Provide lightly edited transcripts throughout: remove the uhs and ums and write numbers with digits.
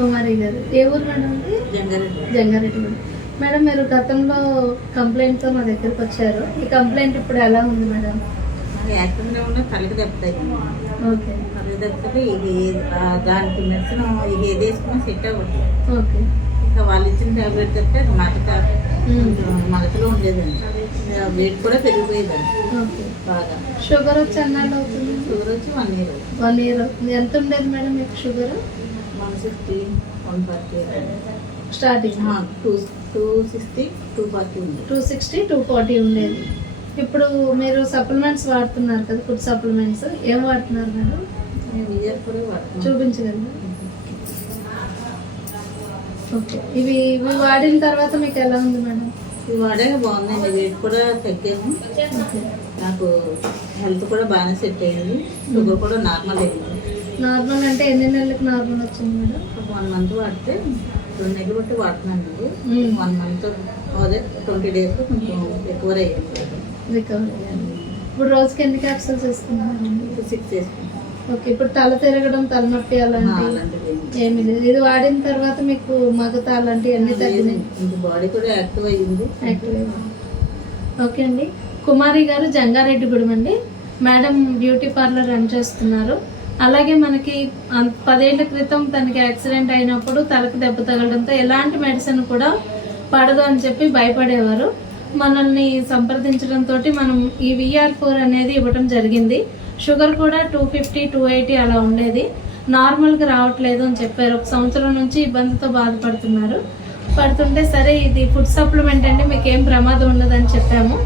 కుమారి గారు ఏ ఊరు madam? Jangareddy. Madam మీరు గతంలో కంప్లైంట్తో మా దగ్గరకు వచ్చారు. ఈ కంప్లైంట్ ఇప్పుడు ఎలా ఉంది మేడం? యాక్టివ్గా ఉన్న తలకి దెబ్బతాయి. ఓకే. తలకి దెబ్బతే ఇది దానికి మెడిసిన్ ఇది ఏది వేసుకున్నా సెట్ అవ్వదు. ఓకే. ఇంకా వాళ్ళు ఇచ్చిన టాబ్లెట్ చెప్తే అది మగతలో ఉండేదండి. వెయిట్ కూడా పెరిగిపోయేదండి. ఓకే. బాగా. షుగర్ వచ్చి అన్నాడు అవుతుంది? షుగర్ వచ్చి 1 year. 1 year అవుతుంది. ఎంత ఉండేది మేడం మీకు షుగర్? 160, 140 స్టార్టింగ్ 260, 240 ఉంది. 260, 240 ఉండేది. ఇప్పుడు మీరు సప్లిమెంట్స్ వాడుతున్నారు కదా, ఫుడ్ సప్లిమెంట్స్ ఏం వాడుతున్నారు మేడం? చూపించగలరు? ఓకే. ఇవి వాడిన తర్వాత మీకు ఎలా ఉంది మేడం? ఇవి వాడాక బాగుందండి. వెయిట్ కూడా తగ్గాము. నాకు హెల్త్ కూడా బాగానే సెట్ అయ్యింది. షుగర్ కూడా నార్మల్ అయింది. నార్మల్ అంటే ఎన్ని నెలలకు నార్మల్ వచ్చింది మేడం? 1 month వాడితే 2 నెలలు బట్టి వాడుతున్నానండి. 1 month అదే 20 days కొంచెం రికవర్ అయ్యింది. ఇప్పుడు రోజుకి ఎన్ని క్యాప్సూల్స్ వేసుకుంటున్నారండి? 6 వేసుకుంటాను. ఓకే. ఇప్పుడు తల తిరగడం, తలనొప్పి అలాంటివి ఏమి లేదు. ఇది వాడిన తర్వాత మీకు మగత అలాంటివి అన్ని తగ్గినాయి. బాడీ కూడా యాక్టివ్ అయ్యింది. ఓకే అండి. కుమారి గారు జంగారెడ్డిగూడెం అండి. మేడం బ్యూటీ పార్లర్ రన్ చేస్తున్నారు. అలాగే మనకి 10 ఏళ్ల క్రితం తనకి యాక్సిడెంట్ అయినప్పుడు తలకు దెబ్బ తగలడంతో ఎలాంటి మెడిసిన్ కూడా పడదు అని చెప్పి భయపడేవారు. మనల్ని సంప్రదించడంతో మనం ఈ VR4 అనేది ఇవ్వడం జరిగింది. షుగర్ కూడా 250, 280 అలా ఉండేది. నార్మల్గా రావట్లేదు అని చెప్పారు. 1 సంవత్సరం నుంచి ఇబ్బందితో పడుతుంటే సరే ఇది ఫుడ్ సప్లిమెంట్ అండి, మీకు ఏం ప్రమాదం ఉండదని చెప్పాము.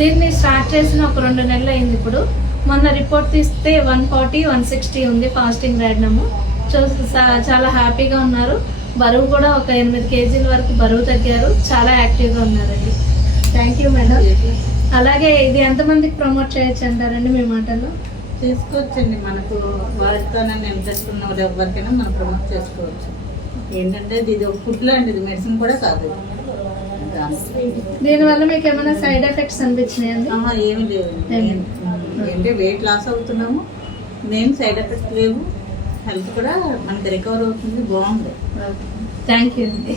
దీన్ని స్టార్ట్ చేసిన ఒక 2 నెలలు అయింది. ఇప్పుడు మొన్న రిపోర్ట్ తీస్తే 140, 160 ఉంది ఫాస్టింగ్ రాయడము. చాలా హ్యాపీగా ఉన్నారు. బరువు కూడా ఒక 8 kg వరకు బరువు తగ్గారు. చాలా యాక్టివ్గా ఉన్నారండి. Thank you madam. అలాగే ఇది ఎంతమందికి ప్రమోట్ చేయొచ్చు అంటారండి మీ మాటల్లో? చేసుకోవచ్చండి. మనకు వాడతానని ఇంట్రెస్ట్ ఉన్న ఎవరికైనా మనం ప్రమోట్ చేసుకోవచ్చు. ఏంటంటే ఇది ఒక ఫుడ్ లాంటిది, మెడిసిన్ కూడా కాదు. దీనివల్ల మీకు ఏమైనా సైడ్ ఎఫెక్ట్స్ అనిపించినాయండి? ఏమి లేవు. ఏంటంటే వెయిట్ లాస్ అవుతున్నాము, మెయిన్ సైడ్ ఎఫెక్ట్స్ లేవు. హెల్త్ కూడా మనకి రికవర్ అవుతుంది. బాగుంది. థ్యాంక్ యూ అండి.